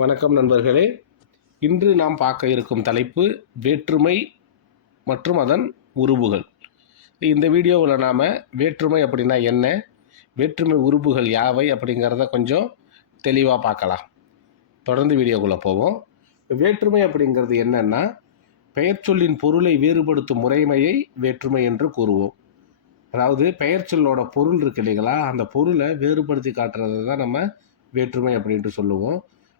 வணக்கம் நண்பர்களே. இன்று நாம் பார்க்க இருக்கும் தலைப்பு வேற்றுமை மற்றும் அதன் உருபுகள். இந்த வீடியோவில் நாம் வேற்றுமை அப்படின்னா என்ன, வேற்றுமை உருபுகள் யாவை அப்படிங்கிறத கொஞ்சம் தெளிவாக பார்க்கலாம். தொடர்ந்து வீடியோக்குள்ளே போவோம். வேற்றுமை அப்படிங்கிறது என்னன்னா, பெயர் சொல்லின் பொருளை வேறுபடுத்தும் முறைமையை வேற்றுமை என்று கூறுவோம். அதாவது பெயர் சொல்லோட பொருள் இருக்கு இல்லைங்களா, அந்த பொருளை வேறுபடுத்தி காட்டுறது தான் நம்ம வேற்றுமை அப்படின்ட்டு சொல்லுவோம்.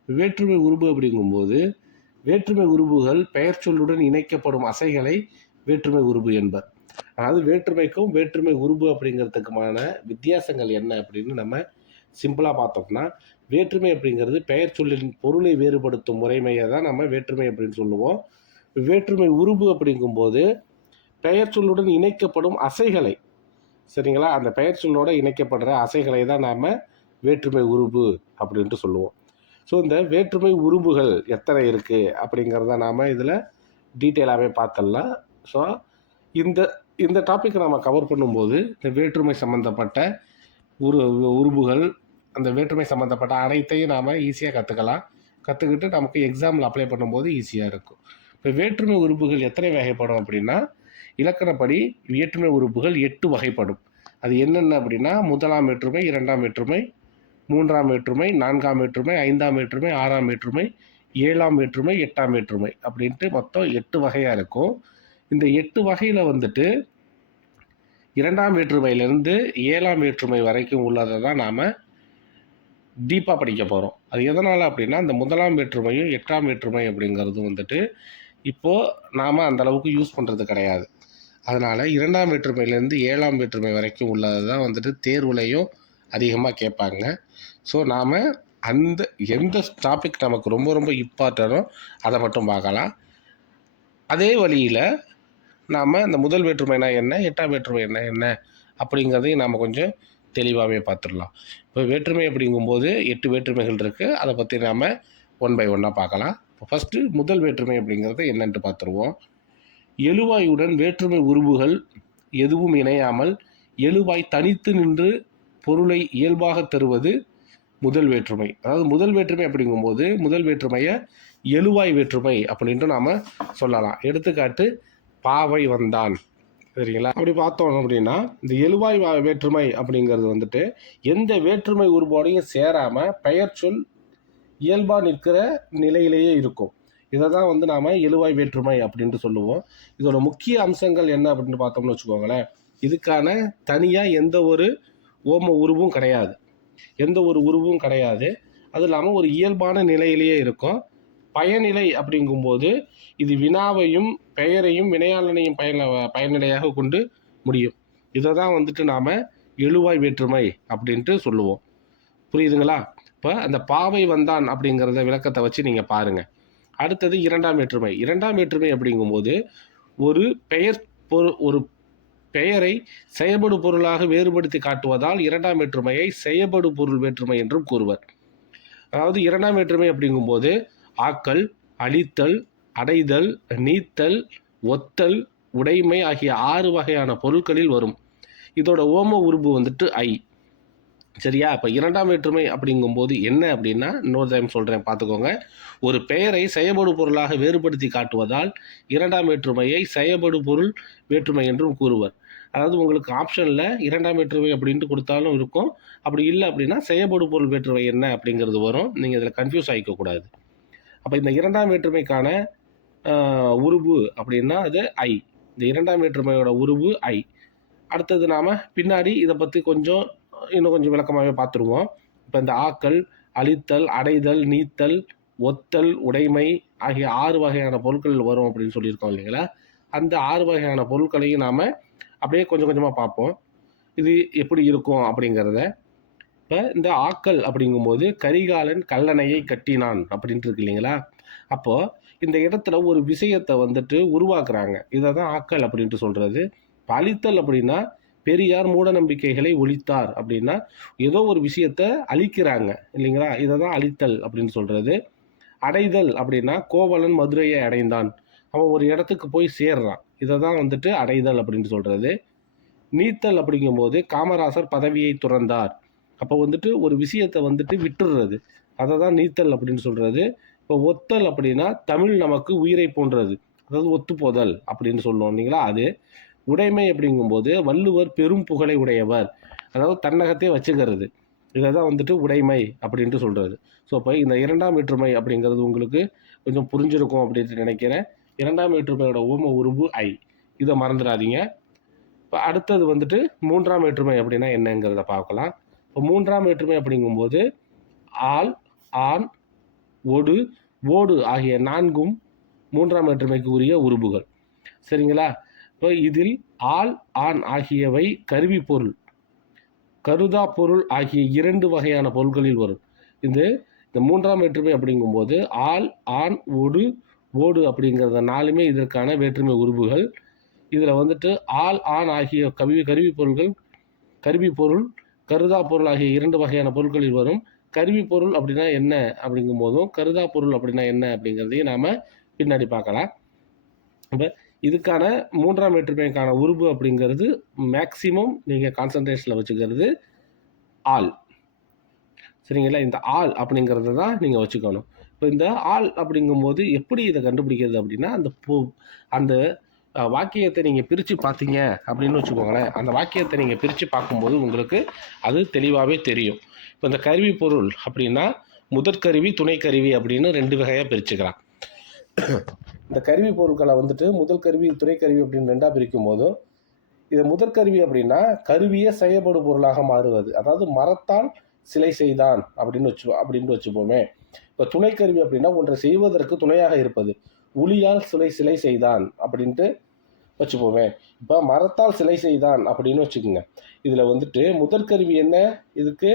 வேற்றுமை உருபு அப்படிங்கும்போது வேற்றுமை உருபுகள் பெயர் சொல்லுடன் இணைக்கப்படும் அசைகளை வேற்றுமை உருபு என்பர். அதாவது வேற்றுமைக்கும் வேற்றுமை உருபு அப்படிங்கிறதுக்குமான வித்தியாசங்கள் என்ன அப்படின்னு நம்ம சிம்பிளாக பார்த்தோம்னா, வேற்றுமை அப்படிங்கிறது பெயர் சொல்லின் பொருளை வேறுபடுத்தும் முறைமையை தான் நம்ம வேற்றுமை அப்படின்னு சொல்லுவோம். வேற்றுமை உருபு அப்படிங்கும்போது பெயர் சொல்லுடன் இணைக்கப்படும் அசைகளை, சரிங்களா, அந்த பெயர் சொல்லோட இணைக்கப்படுற அசைகளை தான் நாம் வேற்றுமை உருபு அப்படின்ட்டு சொல்லுவோம். ஸோ இந்த வேற்றுமை உருபுகள் எத்தனை இருக்குது அப்படிங்கிறத நாம் இதில் டீட்டெயிலாகவே பார்த்துடலாம். ஸோ இந்த டாப்பிக்கை நாம் கவர் பண்ணும்போது இந்த வேற்றுமை சம்மந்தப்பட்ட உருபுகள், அந்த வேற்றுமை சம்மந்தப்பட்ட அனைத்தையும் நாம் ஈஸியாக கற்றுக்கிட்டு நமக்கு எக்ஸாமில் அப்ளை பண்ணும்போது ஈஸியாக இருக்கும். இப்போ வேற்றுமை உருபுகள் எத்தனை வகைப்படும் அப்படின்னா, இலக்கணப்படி வேற்றுமை உருபுகள் 8 வகைப்படும். அது என்னென்ன அப்படின்னா, முதலாம் வேற்றுமை, இரண்டாம் வேற்றுமை, மூன்றாம் வேற்றுமை, நான்காம் வேற்றுமை, ஐந்தாம் வேற்றுமை, ஆறாம் வேற்றுமை, ஏழாம் வேற்றுமை, எட்டாம் வேற்றுமை அப்படின்ட்டு மொத்தம் 8 வகையாக இருக்கும். இந்த 8 வகையில் வந்துட்டு இரண்டாம் வேற்றுமையிலேருந்து ஏழாம் வேற்றுமை வரைக்கும் உள்ளதை தான் நாம் டீப்பாக படிக்க போகிறோம். அது எதனால் அப்படின்னா, இந்த முதலாம் வேற்றுமையும் எட்டாம் வேற்றுமை அப்படிங்கிறது வந்துட்டு இப்போது நாம் அந்தளவுக்கு யூஸ் பண்ணுறது கிடையாது. அதனால் இரண்டாம் வேற்றுமையிலேருந்து ஏழாம் வேற்றுமை வரைக்கும் உள்ளது தான் வந்துட்டு தேர்வுலையும் அதிகமாக கேட்பாங்க. ஸோ நாம் எந்த டாபிக் நமக்கு ரொம்ப ரொம்ப இம்பார்ட்டனோ அதை மட்டும் பார்க்கலாம். அதே வழியில் நாம் இந்த முதல் வேற்றுமைனா என்ன, எட்டாம் வேற்றுமை என்ன அப்படிங்கிறதையும் நாம் கொஞ்சம் தெளிவாகவே பார்த்துடலாம். இப்போ வேற்றுமை அப்படிங்கும்போது 8 வேற்றுமைகள் இருக்குது. அதை பற்றி நாம் ஒன் பை ஒன்னாக பார்க்கலாம். இப்போ ஃபஸ்ட்டு முதல் வேற்றுமை அப்படிங்கிறத என்னன்ட்டு பார்த்துருவோம். எழுவாயுடன் வேற்றுமை உருபுகள் எதுவும் இணையாமல் எழுவாய் தனித்து நின்று பொருளை இயல்பாக தருவது முதல் வேற்றுமை. அதாவது முதல் வேற்றுமை அப்படிங்கும்போது முதல் வேற்றுமையை எழுவாய் வேற்றுமை அப்படின்ட்டு நாம் சொல்லலாம். எடுத்துக்காட்டு பாவை வந்தான், சரிங்களா. அப்படி பார்த்தோம் அப்படின்னா இந்த எழுவாய் வேற்றுமை அப்படிங்கிறது வந்துட்டு எந்த வேற்றுமை உருவோடையும் சேராமல் பெயர் சொல் இயல்பாக நிற்கிற நிலையிலேயே இருக்கும். இதை தான் வந்து நாம் எழுவாய் வேற்றுமை அப்படின்ட்டு சொல்லுவோம். இதோட முக்கிய அம்சங்கள் என்ன அப்படின்னு பார்த்தோம்னு வச்சுக்கோங்களேன், இதுக்கான தனியாக எந்த ஒரு ஓம உருவும் கிடையாது, அது இல்லாமல் ஒரு இயல்பான நிலையிலேயே இருக்கும். பயனிலை அப்படிங்கும்போது இது வினாவையும் பெயரையும் வினையாளனையும் பயனிலையாக கொண்டு முடியும். இதை தான் வந்துட்டு நாம் எழுவாய் வேற்றுமை அப்படின்ட்டு சொல்லுவோம். புரியுதுங்களா? இப்போ அந்த பாவை வந்தான் அப்படிங்கிறத விளக்கத்தை வச்சு நீங்கள் பாருங்கள். அடுத்தது இரண்டாம் வேற்றுமை. இரண்டாம் வேற்றுமை அப்படிங்கும்போது ஒரு பெயரை செயபடு பொருளாக வேறுபடுத்தி காட்டுவதால் இரண்டாம் வேற்றுமையை செயபடு பொருள் வேற்றுமை என்றும் கூறுவர். அதாவது இரண்டாம் வேற்றுமை அப்படிங்கும்போது ஆக்கல், அழித்தல், அடைதல், நீத்தல், ஒத்தல், உடைமை ஆகிய 6 வகையான பொருட்களில் வரும். இதோட ஓம உருபு வந்துட்டு ஐ. சரியா? இப்போ இரண்டாம் வேற்றுமை அப்படிங்கும்போது என்ன அப்படின்னா, இன்னொரு டைம் சொல்கிறேன் பார்த்துக்கோங்க. ஒரு பெயரை செயபடு பொருளாக வேறுபடுத்தி காட்டுவதால் இரண்டாம் வேற்றுமையை செயபடு பொருள் வேற்றுமை என்றும் கூறுவர். அதாவது உங்களுக்கு ஆப்ஷனில் இரண்டாம் வேற்றுமை அப்படின்ட்டு கொடுத்தாலும் இருக்கும். அப்படி இல்லை அப்படின்னா செயபடு பொருள் வேற்றுமை என்ன அப்படிங்கிறது வரும். நீங்கள் இதில் கன்ஃபியூஸ் ஆகிக்கக்கூடாது. அப்போ இந்த இரண்டாம் வேற்றுமைக்கான உருபு அப்படின்னா அது ஐ. இந்த இரண்டாம் வேற்றுமையோட உருபு ஐ. அடுத்தது நாம் பின்னாடி இதை பற்றி இன்னும் கொஞ்சம் விளக்கமாகவே பார்த்துருவோம். இப்போ இந்த ஆக்கல், அழித்தல், அடைதல், நீத்தல், ஒத்தல், உடைமை ஆகிய 6 வகையான பொருட்கள் வரும் அப்படின்னு சொல்லியிருக்கோம் இல்லைங்களா. அந்த 6 வகையான பொருட்களையும் நாம் அப்படியே கொஞ்சம் கொஞ்சமாக பார்ப்போம், இது எப்படி இருக்கும் அப்படிங்கிறத. இப்போ இந்த ஆக்கல் அப்படிங்கும்போது கரிகாலன் கல்லணையை கட்டினான் அப்படின்ட்டு இருக்கு இல்லைங்களா. அப்போது இந்த இடத்துல ஒரு விஷயத்தை வந்துட்டு உருவாக்குறாங்க, இதை தான் ஆக்கல் அப்படின்ட்டு சொல்கிறது. இப்போ அழித்தல் அப்படின்னா பெரியார் மூட நம்பிக்கைகளை ஒழித்தார் அப்படின்னா ஏதோ ஒரு விஷயத்தை அழிக்கிறாங்க இல்லைங்களா, இதை தான் அழித்தல் அப்படின்னு சொல்கிறது. அடைதல் அப்படின்னா கோவலன் மதுரையை அடைந்தான், அவன் ஒரு இடத்துக்கு போய் சேர்றான், இதை தான் வந்துட்டு அடைதல் அப்படின்னு சொல்கிறது. நீத்தல் அப்படிங்கும்போது காமராசர் பதவியை துறந்தார், அப்போ வந்துட்டு ஒரு விஷயத்தை வந்துட்டு விட்டுடுறது, அதை தான் நீத்தல் அப்படின்னு சொல்கிறது. இப்போ ஒத்தல் அப்படின்னா தமிழ் நமக்கு உயிரை போன்றது, அதாவது ஒத்துப்போதல் அப்படின்னு சொல்லுவோம் இல்லைங்களா. அது உடைமை அப்படிங்கும்போது வள்ளுவர் பெரும் புகழை உடையவர், அதாவது தன்னகத்தே வச்சுக்கிறது, இதை தான் வந்துட்டு உடைமை அப்படின்ட்டு சொல்கிறது. ஸோ இப்போ இந்த இரண்டாம் வேற்றுமை அப்படிங்கிறது உங்களுக்கு கொஞ்சம் புரிஞ்சிருக்கும் அப்படின்ட்டு நினைக்கிறேன். இரண்டாம் வேற்றுமையோட ஓம உருபு ஐ, இதை மறந்துடாதீங்க. இப்போ அடுத்தது வந்துட்டு மூன்றாம் வேற்றுமை அப்படின்னா என்னங்கிறத பார்க்கலாம். இப்போ மூன்றாம் வேற்றுமை அப்படிங்கும்போது ஆள், ஆண், ஒடு, ஓடு ஆகிய நான்கும் மூன்றாம் வேற்றுமைக்கு உரிய உருபுகள். சரிங்களா. இப்போ இதில் ஆள், ஆண் ஆகியவை கருவி பொருள், கருதா பொருள் ஆகிய 2 வகையான பொருட்களில் வரும். இந்த மூன்றாம் வேற்றுமை அப்படிங்கும்போது ஆள், ஆண், ஒடு, ஓடு அப்படிங்கிறத 4மே இதற்கான வேற்றுமை உருபுகள். இதில் வந்துட்டு ஆள், ஆண் ஆகிய கருவி பொருள்கள், கருவி பொருள், கருதா பொருள் ஆகிய 2 வகையான பொருட்களில் வரும். கருவி பொருள் அப்படின்னா என்ன அப்படிங்கும் போதும், கருதா பொருள் அப்படின்னா என்ன அப்படிங்கிறதையும் நாம் பின்னாடி பார்க்கலாம். இப்போ இதுக்கான மூன்றாம் வேற்றுமைக்கான உருபு அப்படிங்கிறது மேக்சிமம் நீங்கள் கான்சன்ட்ரேஷனில் வச்சுக்கிறது ஆள். சரிங்களா. இந்த ஆள் அப்படிங்கிறத தான் நீங்கள் வச்சுக்கணும். இப்போ இந்த ஆள் அப்படிங்கும்போது எப்படி இதை கண்டுபிடிக்கிறது அப்படின்னா, அந்த வாக்கியத்தை நீங்கள் பிரித்து பார்த்தீங்க அப்படின்னு வச்சுக்கோங்களேன். அந்த வாக்கியத்தை நீங்கள் பிரித்து பார்க்கும்போது உங்களுக்கு அது தெளிவாகவே தெரியும். இப்போ இந்த கருவி பொருள் அப்படின்னா முதற்கருவி, துணைக்கருவி அப்படின்னு 2 வகையாக பிரிச்சுக்கலாம். இந்த கருவி பொருட்களை வந்துட்டு முதல் கருவி, துணைக்கருவி அப்படின்னு 2ஆக பிரிக்கும் போதும், இதை முதற்கருவி அப்படின்னா கருவியே செயல்படும் பொருளாக மாறுவது, அதாவது மரத்தால் சிலை செய்தான் அப்படின்னு வச்சுப்போமே. இப்போ துணைக்கருவி அப்படின்னா ஒன்றை செய்வதற்கு துணையாக இருப்பது, உளியால் சிலை செய்தான் அப்படின்ட்டு வச்சுப்போமே. இப்போ மரத்தால் சிலை செய்தான் அப்படின்னு வச்சுக்கோங்க. இதில் வந்துட்டு முதற்கருவி என்ன, இதுக்கு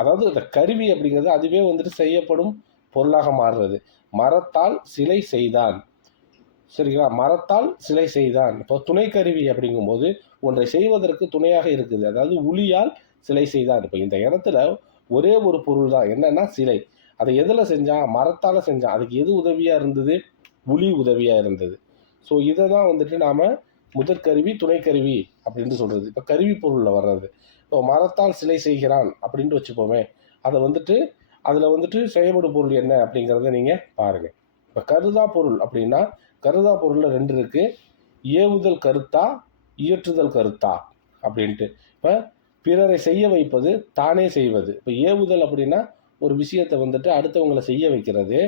அதாவது இந்த கருவி அப்படிங்கிறது அதுவே வந்துட்டு செய்யப்படும் பொருளாக மாறுறது, மரத்தால் சிலை செய்தான். சரிங்களா. மரத்தால் சிலை செய்தான். இப்போ துணைக்கருவி அப்படிங்கும்போது ஒன்றை செய்வதற்கு துணையாக இருக்குது, அதாவது உளியால் சிலை செய்தான். இப்போ இந்த இடத்துல ஒரே ஒரு பொருள் தான், என்னன்னா சிலை. அதை எதில் செஞ்சான், மரத்தால் செஞ்சான். அதுக்கு எது உதவியாக இருந்தது, உளி உதவியாக இருந்தது. ஸோ இதை தான் வந்துட்டு நாம் முதற்கருவி, துணைக்கருவி அப்படின்ட்டு சொல்கிறது. இப்போ கருவி பொருளில் வர்றது, இப்போ மரத்தால் சிலை செய்கிறான் அப்படின்ட்டு வச்சுப்போமே. அதை வந்துட்டு அதில் வந்துட்டு செயல்படும் பொருள் என்ன அப்படிங்கிறத நீங்கள் பாருங்கள். இப்போ கருதா பொருள் அப்படின்னா, கருதா பொருளில் 2 இருக்குது, ஏவுதல் கருத்தா, இயற்றுதல் கருத்தா அப்படின்ட்டு. இப்போ பிறரை செய்ய வைப்பது, தானே செய்வது. இப்போ ஏவுதல் அப்படின்னா ஒரு விஷயத்தை வந்துட்டு அடுத்தவங்களை செய்ய வைக்கிறது.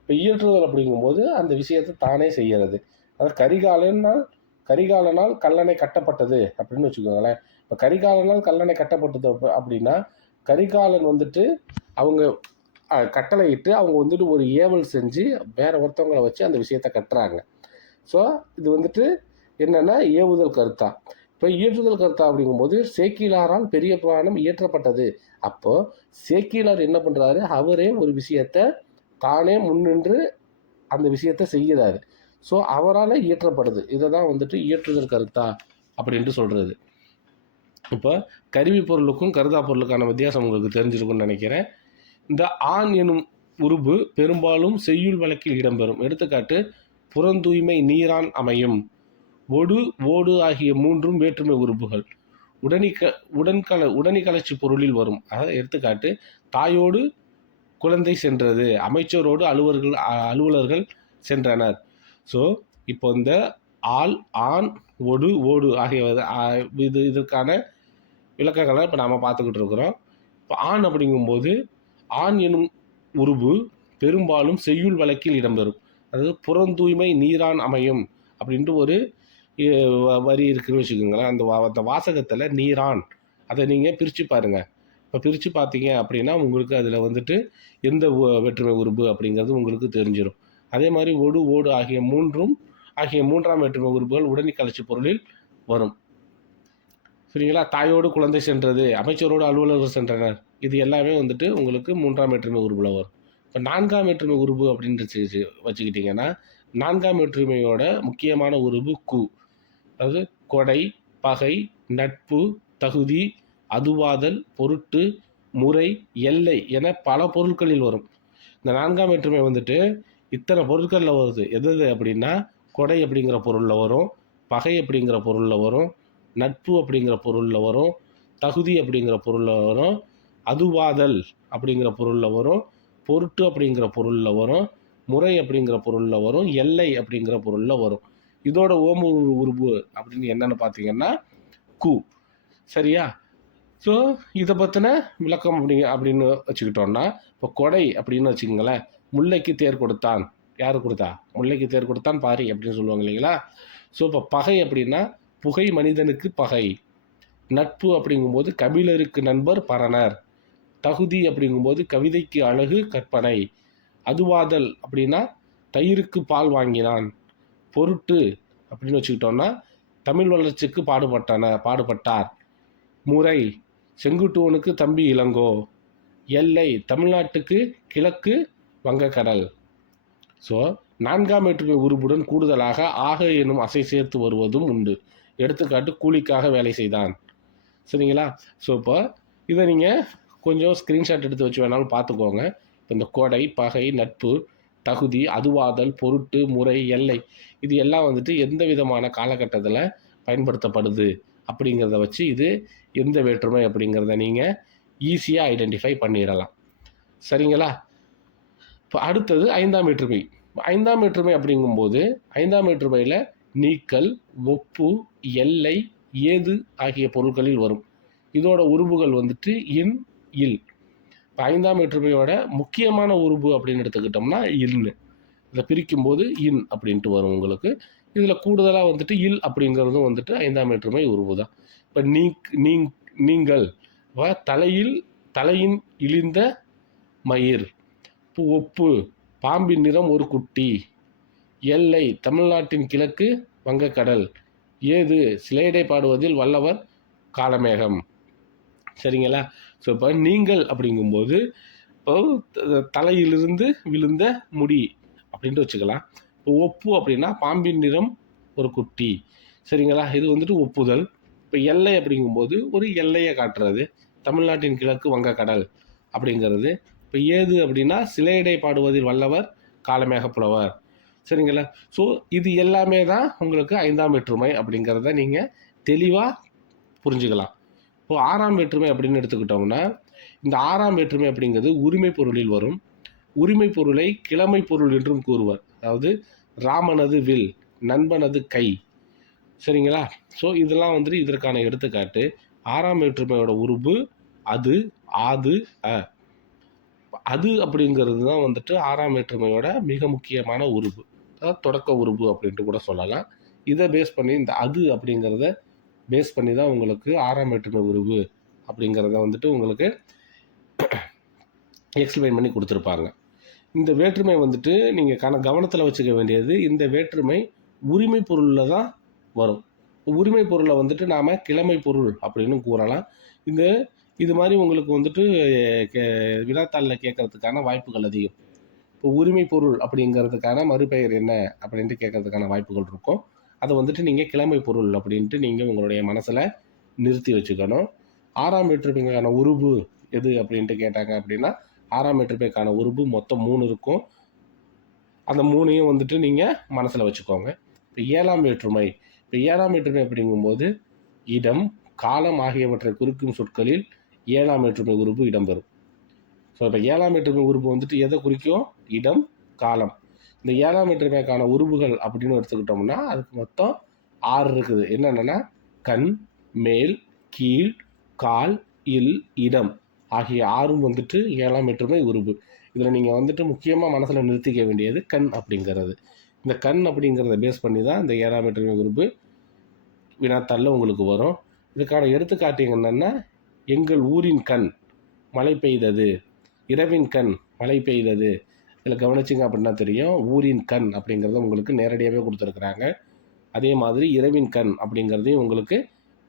இப்போ இயற்றுதல் அப்படிங்கும்போது அந்த விஷயத்தை தானே செய்கிறது. அதாவது கரிகாலனால் கல்லணை கட்டப்பட்டது அப்படின்னு வச்சுக்கோங்களேன். இப்போ கரிகாலனால் கல்லணை கட்டப்பட்டது அப்படின்னா கரிகாலன் வந்துட்டு அவங்க கட்டளையிட்டு அவங்க வந்துட்டு ஒரு ஏவல் செஞ்சு வேற ஒருத்தவங்களை வச்சு அந்த விஷயத்தை கட்டுறாங்க. ஸோ இது வந்துட்டு என்னென்னா ஏவுதல் கருத்தா. இப்போ இயற்றுதல் கருத்தா அப்படிங்கும்போது சேக்கிழாரால் பெரிய புராணம் இயற்றப்பட்டது. அப்போது சேக்கிழார் என்ன பண்ணுறாரு, அவரே ஒரு விஷயத்தை தானே முன்னின்று அந்த விஷயத்தை செய்கிறாரு. ஸோ அவரால் இயற்றப்படுது. இதை தான் வந்துட்டு இயற்றுதல் கருத்தா அப்படின்ட்டு சொல்கிறது. இப்போ கருவி பொருளுக்கும் கருதா பொருளுக்கான வித்தியாசம் உங்களுக்கு தெரிஞ்சிருக்கும்னு நினைக்கிறேன். இந்த ஆண் எனும் உருபு பெரும்பாலும் செய்யுள் வழக்கில் இடம்பெறும். எடுத்துக்காட்டு புறந்தூய்மை நீரான் அமையும், ஒடு, ஓடு ஆகிய 3ம் வேற்றுமை உருபுகள், உடனிக்கலர்ச்சி பொருளில் வரும். அதாவது எடுத்துக்காட்டு தாயோடு குழந்தை சென்றது, அமைச்சரோடு அலுவலர்கள் சென்றனர். ஸோ இப்போ இந்த ஆள், ஆண், ஒடு, ஓடு ஆகிய இதற்கான விளக்கங்களை இப்போ நாம் பார்த்துக்கிட்டு இருக்கிறோம். இப்போ ஆண் அப்படிங்கும்போது ஆண் எனும் உருபு பெரும்பாலும் செய்யுள் வழக்கில் இடம்பெறும். அதாவது புறந்தூய்மை நீரான் அமையும் அப்படின்ட்டு ஒரு வரி இருக்குதுன்னு வச்சுக்கோங்களேன். அந்த வாசகத்தில் நீரான் அதை நீங்கள் பிரித்து பாருங்கள். இப்போ பிரித்து பார்த்தீங்க அப்படின்னா உங்களுக்கு அதில் வந்துட்டு எந்த வேற்றுமை உருபு அப்படிங்கிறது உங்களுக்கு தெரிஞ்சிடும். அதே மாதிரி ஒடு, ஓடு ஆகிய 3ஆம் வேற்றுமை உருபுகள் உடனிக்கலர்ச்சி பொருளில் வரும். சரிங்களா. தாயோடு குழந்தை சென்றது, அமைச்சரோடு அலுவலர்கள் சென்றனர், இது எல்லாமே வந்துட்டு உங்களுக்கு 3ஆம் வேற்றுமை உருபுல வரும். இப்போ 4ஆம் வேற்றுமை உருபு அப்படின்னு வச்சுக்கிட்டிங்கன்னா 4ஆம் வேற்றுமையோட முக்கியமான உருபு கு. அதாவது கொடை, பகை, நட்பு, தகுதி, அதுவாதல், பொருட்டு, முறை, எல்லை என பல பொருட்களில் வரும். இந்த 4ஆம் வேற்றுமை வந்துட்டு இத்தனை பொருட்களில் வருது. எது அப்படின்னா கொடை அப்படிங்கிற பொருளில் வரும், பகை அப்படிங்கிற பொருளில் வரும், நட்பு அப்படிங்கிற பொருளில் வரும், தகுதி அப்படிங்கிற பொருளில் வரும், அதுவாதல் அப்படிங்கிற பொருளில் வரும், பொருட்டு அப்படிங்கிற பொருளில் வரும், முறை அப்படிங்கிற பொருளில் வரும், எல்லை அப்படிங்கிற பொருளில் வரும். இதோட ஓம உருபு அப்படின்னு என்னன்னு பார்த்தீங்கன்னா கு. சரியா? ஸோ இதை பற்றின விளக்கம் அப்படின்னு வச்சுக்கிட்டோம்னா, இப்போ கொடை அப்படின்னு வச்சுக்கோங்களேன். முல்லைக்கு தேர் கொடுத்தான். யார் கொடுத்தா? முல்லைக்கு தேர் கொடுத்தான் பாரி அப்படின்னு சொல்லுவாங்க இல்லைங்களா? ஸோ இப்போ பகை அப்படின்னா புகை மனிதனுக்கு பகை. நட்பு அப்படிங்கும்போது கபிலருக்கு நண்பர் பரணர். தகுதி அப்படிங்கும்போது கவிதைக்கு அழகு கற்பனை. அதுவாதல் அப்படின்னா தயிருக்கு பால் வாங்கினான். பொருட்டு அப்படின்னு வச்சுக்கிட்டோம்னா தமிழ் வளர்ச்சிக்கு பாடுபட்டார். முறை செங்குட்டுவனுக்கு தம்பி இளங்கோ. எல்லை தமிழ்நாட்டுக்கு கிழக்கு வங்கக்கடல். ஸோ 4ஆம் வேற்றுமை உருபுடன் கூடுதலாக ஆக எனும் அசை சேர்த்து வருவதும் உண்டு. எடுத்துக்காட்டு கூலிக்காக வேலை செய்தான். சரிங்களா? ஸோ இப்போ இதை நீங்கள் கொஞ்சம் ஸ்க்ரீன்ஷாட் எடுத்து வச்சு வேணாலும் பார்த்துக்கோங்க. இப்போ இந்த கொடை, பகை, நட்பு, தகுதி, அதுவாதல், பொருட்டு, முறை, எல்லை இது எல்லாம் வந்துட்டு எந்த விதமான காலகட்டத்தில் பயன்படுத்தப்படுது அப்படிங்கிறத வச்சு இது எந்த வேற்றுமை அப்படிங்கிறத நீங்கள் ஈஸியாக ஐடென்டிஃபை பண்ணிடலாம். சரிங்களா? இப்போ அடுத்தது 5ஆம் வேற்றுமை. 5ஆம் வேற்றுமை அப்படிங்கும்போது 5ஆம் வேற்றுமையில் நீக்கல், ஒப்பு, எல்லை, ஏது ஆகிய பொருட்களில் வரும். இதோட உருபுகள் வந்துட்டு இன், இல். இப்போ 5ஆம் வேற்றுமையோட முக்கியமான உருபு அப்படின்னு எடுத்துக்கிட்டோம்னா இல்னு. இதை பிரிக்கும்போது இன் அப்படின்ட்டு வரும் உங்களுக்கு. இதில் கூடுதலாக வந்துட்டு இல் அப்படிங்கிறதும் வந்துட்டு 5ஆம் வேற்றுமை உருவு தான். இப்போ நீங்கள் தலையின் இழிந்த மயிர். இப்போ ஒப்பு பாம்பின் நிறம் ஒரு குட்டி. எல்லை தமிழ்நாட்டின் கிழக்கு வங்கக்கடல். ஏது சிலேடை பாடுவதில் வல்லவர் காலமேகம். சரிங்களா? ஸோ இப்போ நீங்கள் அப்படிங்கும்போது இப்போ தலையிலிருந்து விழுந்த முடி அப்படின்ட்டு வச்சுக்கலாம். இப்போ ஒப்பு அப்படின்னா பாம்பின் நிறம் ஒரு குட்டி. சரிங்களா? இது வந்துட்டு ஒப்புதல். இப்போ எல்லை அப்படிங்கும்போது ஒரு எல்லையை காட்டுறது, தமிழ்நாட்டின் கிழக்கு வங்கக்கடல் அப்படிங்கிறது. இப்போ ஏது அப்படின்னா சிலையடை பாடுவதில் வல்லவர் காலமேக புலவர். சரிங்களா? ஸோ இது எல்லாமே தான் உங்களுக்கு 5ஆம் வேற்றுமை அப்படிங்கிறத நீங்கள் தெளிவாக புரிஞ்சுக்கலாம். இப்போ 6ஆம் வேற்றுமை அப்படின்னு எடுத்துக்கிட்டோம்னா இந்த 6ஆம் வேற்றுமை அப்படிங்கிறது உரிமை பொருளில் வரும். உரிமை பொருளை கிழமை பொருள் என்றும் கூறுவர். அதாவது ராமனது வில், நண்பனது கை. சரிங்களா? ஸோ இதெல்லாம் வந்துட்டு இதற்கான எடுத்துக்காட்டு. 6ஆம் வேற்றுமையோட உருபு அது, ஆது, அ. அது அப்படிங்கிறது தான் வந்துட்டு 6ஆம் வேற்றுமையோட மிக முக்கியமான உருபு, அதாவது தொடக்க உருபு அப்படின்ட்டு கூட சொல்லலாம். இதை பேஸ் பண்ணி இந்த அது அப்படிங்கிறத பேஸ் பண்ணி தான் உங்களுக்கு 6ஆம் வேற்றுமை உருவு அப்படிங்கிறத வந்துட்டு உங்களுக்கு எக்ஸ்பிளைன் பண்ணி கொடுத்துருப்பாங்க. இந்த வேற்றுமை வந்துட்டு நீங்கள் கவனத்தில் வச்சுக்க வேண்டியது, இந்த வேற்றுமை உரிமை பொருளில் தான் வரும். உரிமை பொருளை வந்துட்டு நாம் கிழமை பொருள் அப்படின்னு கூறலாம். இது மாதிரி உங்களுக்கு வந்துட்டு வினாத்தாளில் கேட்கறதுக்கான வாய்ப்புகள் அதிகம். இப்போ உரிமை பொருள் அப்படிங்கிறதுக்கான மறுபெயர் என்ன அப்படின்ட்டு கேட்கறதுக்கான வாய்ப்புகள் இருக்கும். அதை வந்துட்டு நீங்கள் கிழமை பொருள் அப்படின்ட்டு நீங்கள் உங்களுடைய மனசில் நிறுத்தி வச்சுக்கணும். 6ஆம் வேற்றுமைக்கான உருபு எது அப்படின்ட்டு கேட்டாங்க அப்படின்னா 6ஆம் வேற்றுமைக்கான உருபு மொத்தம் 3 இருக்கும். அந்த 3ஐயும் வந்துட்டு நீங்கள் மனசில் வச்சுக்கோங்க. இப்போ 7ஆம் வேற்றுமை. இப்போ 7ஆம் வேற்றுமை அப்படிங்கும்போது இடம், காலம் ஆகியவற்றை குறிக்கும் சொற்களில் 7ஆம் வேற்றுமை உருபு இடம்பெறும். ஸோ இப்போ 7ஆம் வேற்றுமை உருபு வந்துட்டு எதை குறிக்கும்? இடம், காலம். இந்த 7ஆம் வேற்றுமைக்கான உருபுகள் அப்படின்னு எடுத்துக்கிட்டோம்னா அதுக்கு மொத்தம் 6 இருக்குது. என்னென்னா கண், மேல், கீழ், கால், இல், இடம் ஆகிய 6ம் வந்துட்டு 7ஆம் வேற்றுமை உருபு. இதில் நீங்கள் வந்துட்டு முக்கியமாக மனசில் நிறுத்திக்க வேண்டியது கண் அப்படிங்கிறது. இந்த கண் அப்படிங்கிறத பேஸ் பண்ணி தான் இந்த 7ஆம் வேற்றுமை உருபு வினாத்தாளில் உங்களுக்கு வரும். இதுக்கான எடுத்துக்காட்டு என்னென்னா எங்கள் ஊரின் கண் மழை பெய்தது, இரவின் கண் மழை பெய்தது. இதில் கவனிச்சிங்க அப்படின்னா தெரியும், ஊரின் கண் அப்படிங்கிறத உங்களுக்கு நேரடியாகவே கொடுத்துருக்குறாங்க. அதே மாதிரி இரவின் கண் அப்படிங்கிறதையும் உங்களுக்கு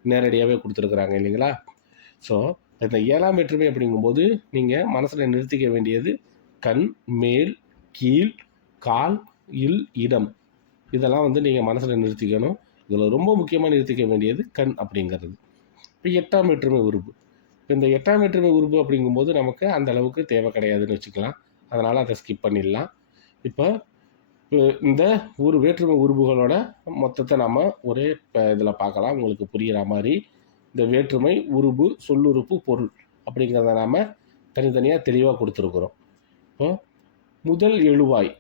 நேரடியாகவே கொடுத்துருக்குறாங்க இல்லைங்களா? ஸோ இந்த 7ஆம் வேற்றுமை அப்படிங்கும்போது நீங்கள் மனசில் நிறுத்திக்க வேண்டியது கண், மேல், கீழ், கால், இல், இடம். இதெல்லாம் வந்து நீங்கள் மனசில் நிறுத்திக்கணும். இதில் ரொம்ப முக்கியமாக நிறுத்திக்க வேண்டியது கண் அப்படிங்கிறது. இப்போ 8ஆம் வேற்றுமை உருபு. இப்போ இந்த 8ஆம் வேற்றுமை உருபு அப்படிங்கும்போது நமக்கு அந்த அளவுக்கு தேவை கிடையாதுன்னு வச்சுக்கலாம். அதனால் அதை ஸ்கிப் பண்ணிடலாம். இப்போ இந்த ஒரு வேற்றுமை உருபுகளோட மொத்தத்தை நம்ம ஒரே இதில் பார்க்கலாம் உங்களுக்கு புரிகிற மாதிரி. இந்த வேற்றுமை, உருபு, சொல்லுறுப்பு, பொருள் அப்படிங்கிறத நாம் தனித்தனியாக தெளிவாக கொடுத்துருக்குறோம். இப்போ முதல் எழுவாய்,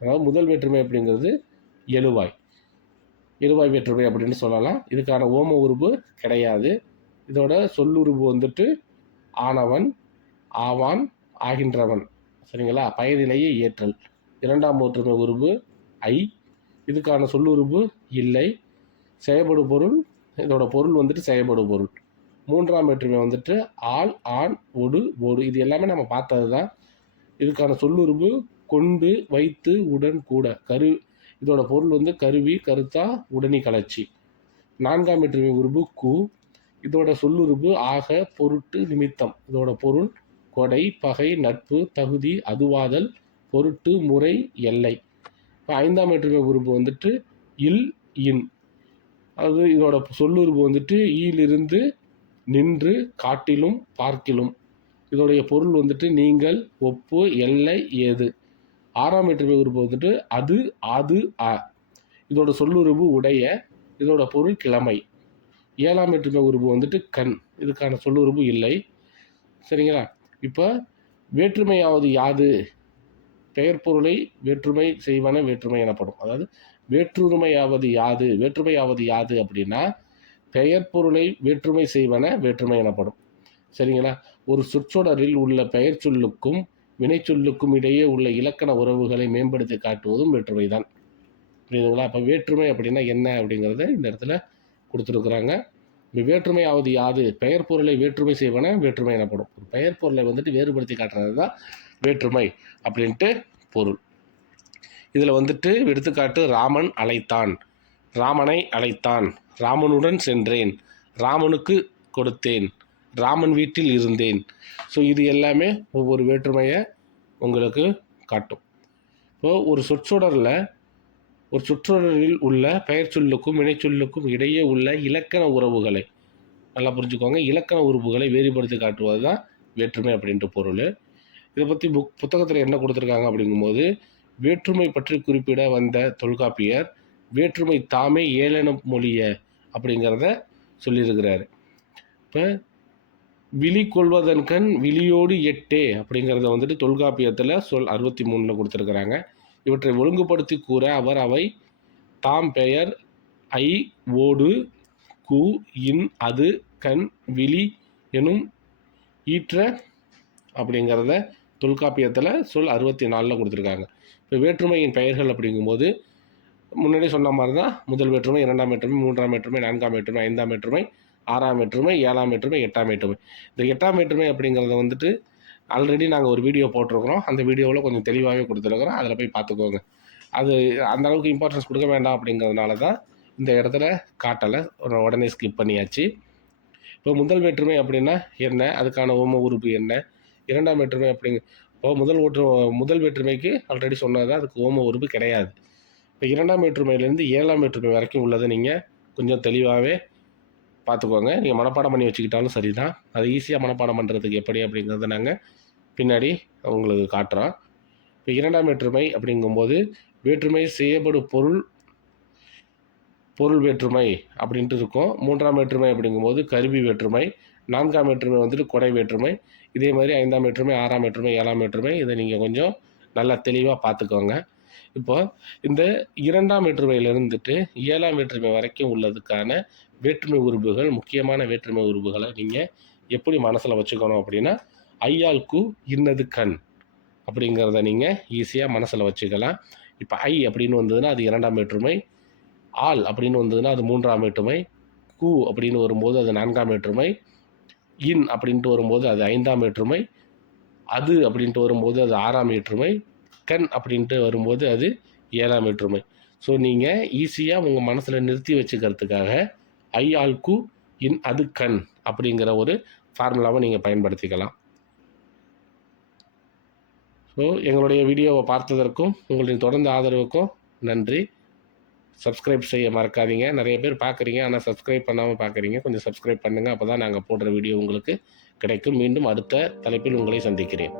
அதாவது முதல் வேற்றுமை அப்படிங்கிறது எழுவாய். எழுவாய் வேற்றுமை அப்படின்னு சொல்லலாம். இதுக்கான ஓம உருபு கிடையாது. இதோட சொல்லுருபு வந்துட்டு ஆனவன், ஆவான், ஆகின்றவன். சரிங்களா? பயனிலையை ஏற்றல். இரண்டாம் வேற்றுமை உருபு ஐ. இதுக்கான சொல்லுருபு இல்லை. செயல்படு பொருள், இதோட பொருள் வந்துட்டு செயல்படு பொருள். மூன்றாம் வேற்றுமை வந்துட்டு ஆள், ஆண், ஒடு, ஓடு. இது எல்லாமே நம்ம பார்த்தது தான். இதுக்கான சொல்லுருபு கொண்டு, வைத்து, உடன், கூட. இதோட பொருள் வந்து கருவி, கருத்தா, உடனி, கலர்ச்சி. நான்காம் வேற்றுமை உருபு கு. இதோட சொல்லுருபு ஆக, பொருட்டு, நிமித்தம். இதோட பொருள் கொடை, பகை, நட்பு, தகுதி, அதுவாதல், பொருட்டு, முறை, எல்லை. இப்போ ஐந்தாம் வேற்றுமை உருபு வந்துட்டு இல், இன். அது இதோட சொல்லுருபு வந்துட்டு ஈலிருந்து, நின்று, காட்டிலும், பார்க்கிலும். இதோடைய பொருள் வந்துட்டு நீங்கள், ஒப்பு, எல்லை, ஏது. ஆறாம் வேற்றுமை உருபு வந்துட்டு அது, ஆது, ஆ. இதோட சொல்லுருபு உடைய. இதோட பொருள் கிழமை. ஏழாம் வேற்றுமை உருபு வந்துட்டு கண். இதுக்கான சொல்லுருபு இல்லை. சரிங்களா? இப்போ வேற்றுமையாவது யாது? பெயர் பொருளை வேற்றுமை செய்வன வேற்றுமை எனப்படும். அதாவது வேற்றுமையாவது யாது? வேற்றுமையாவது யாது அப்படின்னா பெயர் பொருளை வேற்றுமை செய்வன வேற்றுமை எனப்படும். சரிங்களா? ஒரு சொற்றொடரில் உள்ள பெயர் சொல்லுக்கும் வினைச்சொல்லுக்கும் இடையே உள்ள இலக்கண உறவுகளை மேம்படுத்தி காட்டுவதும் வேற்றுமை தான். புரியுதுங்களா? அப்போ வேற்றுமை அப்படின்னா என்ன அப்படிங்கிறத இந்த இடத்துல கொடுத்துருக்குறாங்க. வேற்றுமையாவது யாது? பெயர் பொருளை வேற்றுமை செய்வன வேற்றுமை எனப்படும். ஒரு பெயர் பொருளை வந்துட்டு வேறுபடுத்தி காட்டுறது தான் வேற்றுமை அப்படின்ட்டு பொருள். இதில் வந்துட்டு எடுத்துக்காட்டு ராமன் அழைத்தான், ராமனை அழைத்தான், ராமனுடன் சென்றேன், ராமனுக்கு கொடுத்தேன், ராமன் வீட்டில் இருந்தேன். ஸோ இது எல்லாமே ஒவ்வொரு வேற்றுமையை உங்களுக்கு காட்டும். இப்போது ஒரு சொற்றொடரில் உள்ள பெயர் சொல்லுக்கும் வினைச்சொல்லுக்கும் இடையே உள்ள இலக்கண உறவுகளை நல்லா புரிஞ்சுக்கோங்க. இலக்கண உறுப்புகளை வேறுபடுத்தி காட்டுவது தான் வேற்றுமை அப்படின்ட்டு பொருள். இதை பற்றி புத்தகத்தில் என்ன கொடுத்துருக்காங்க அப்படிங்கும்போது, வேற்றுமை பற்றி குறிப்பிட வந்த தொல்காப்பியர் வேற்றுமை தாமே ஏளன மொழிய அப்படிங்கிறத சொல்லியிருக்கிறாரு. இப்போ விழி கொள்வதன் கண் விழியோடு எட்டே அப்படிங்கிறத வந்துட்டு தொல்காப்பியத்தில் 63 கொடுத்துருக்குறாங்க. இவற்றை ஒழுங்குபடுத்தி கூற அவர் அவை தாம் பெயர் ஐ, ஓடு, கு, இன், அது, கண், விழி எனும் ஈற்ற அப்படிங்கிறத தொல்காப்பியத்தில் 64 கொடுத்துருக்காங்க. இப்போ வேற்றுமையின் பெயர்கள் அப்படிங்கும்போது முன்னாடி சொன்ன மாதிரி தான் முதல் வேற்றுமை, இரண்டாம் வேற்றுமை, மூன்றாம் வேற்றுமை, நான்காம் வேற்றுமை, ஐந்தாம் வேற்றுமை, ஆறாம் வேற்றுமை, ஏழாம் வேற்றுமை, எட்டாம் வேற்றுமை. இந்த எட்டாம் வேற்றுமை அப்படிங்கிறத வந்துட்டு ஆல்ரெடி நாங்கள் ஒரு வீடியோ போட்டிருக்கிறோம். அந்த வீடியோவில் கொஞ்சம் தெளிவாகவே கொடுத்துருக்குறோம். அதில் போய் பார்த்துக்கோங்க. அது அந்த அளவுக்கு இம்பார்ட்டன்ஸ் கொடுக்க வேண்டாம் அப்படிங்கிறதுனால தான் இந்த இடத்துல காட்டலை, உடனே ஸ்கிப் பண்ணியாச்சு. இப்போ முதல் வேற்றுமை அப்படின்னா என்ன? அதுக்கான ஓம உறுப்பு என்ன? இரண்டாம் வேற்றுமை இப்போ முதல் வேற்றுமைக்கு ஆல்ரெடி சொன்னது, அதுக்கு ஓம உறுப்பு கிடையாது. இப்போ இரண்டாம் வேற்றுமையிலேருந்து ஏழாம் வேற்றுமை வரைக்கும் உள்ளதை நீங்கள் கொஞ்சம் தெளிவாகவே பார்த்துக்கோங்க. நீங்கள் மனப்பாடம் பண்ணி வச்சுக்கிட்டாலும் சரி தான். அது ஈஸியாக மனப்பாடம் பண்ணுறதுக்கு எப்படி அப்படிங்கிறத நாங்கள் பின்னாடி உங்களுக்கு காட்டுறோம். இப்போ இரண்டாம் வேற்றுமை அப்படிங்கும்போது வேற்றுமை செய்யப்படும் பொருள் வேற்றுமை அப்படின்ட்டு இருக்கும். மூன்றாம் வேற்றுமை அப்படிங்கும்போது கருவி வேற்றுமை. நான்காம் வேற்றுமை வந்துட்டு கொடை வேற்றுமை. இதே மாதிரி ஐந்தாம் வேற்றுமை, ஆறாம் வேற்றுமை, ஏழாம் வேற்றுமை. இதை நீங்கள் கொஞ்சம் நல்லா தெளிவாக பார்த்துக்கோங்க. இப்போ இந்த இரண்டாம் வேற்றுமையிலிருந்துட்டு ஏழாம் வேற்றுமை வரைக்கும் உள்ளதுக்கான வேற்றுமை உறுப்புகள், முக்கியமான வேற்றுமை உறுப்புகளை நீங்கள் எப்படி மனசில் வச்சுக்கணும் அப்படின்னா, ஐயால் கு, இன்னது கண் அப்படிங்கிறத நீங்கள் ஈஸியாக மனசில் வச்சுக்கலாம். இப்போ ஐ அப்படின்னு வந்ததுன்னா அது இரண்டாம் வேற்றுமை, ஆல் அப்படின்னு வந்ததுன்னா அது மூன்றாம் வேற்றுமை, கு அப்படின்னு வரும்போது அது நான்காம் வேற்றுமை, இன் அப்படின்ட்டு வரும்போது அது ஐந்தாம் வேற்றுமை, அது அப்படின்ட்டு வரும்போது அது ஆறாம் வேற்றுமை, கண் அப்படின்ட்டு வரும்போது அது ஏழாம் வேற்றுமை. ஸோ நீங்கள் ஈஸியாக உங்கள் மனசில் நிறுத்தி வச்சுக்கிறதுக்காக ஐ, ஆல், கு, இன், அது, கண் அப்படிங்கிற ஒரு ஃபார்முலாவை நீங்கள் பயன்படுத்திக்கலாம். ஸோ எங்களுடைய வீடியோவை பார்த்ததற்கும் உங்களின் தொடர்ந்த ஆதரவுக்கும் நன்றி. சப்ஸ்கிரைப் செய்ய மறக்காதீங்க. நிறைய பேர் பார்க்குறீங்க, ஆனால் சப்ஸ்கிரைப் பண்ணாமல் பார்க்குறீங்க. கொஞ்சம் சப்ஸ்கிரைப் பண்ணுங்கள். அப்போ தான் நாங்கள் போடுற வீடியோ உங்களுக்கு கிடைக்கும். மீண்டும் அடுத்த தலைப்பில் உங்களை சந்திக்கிறேன்.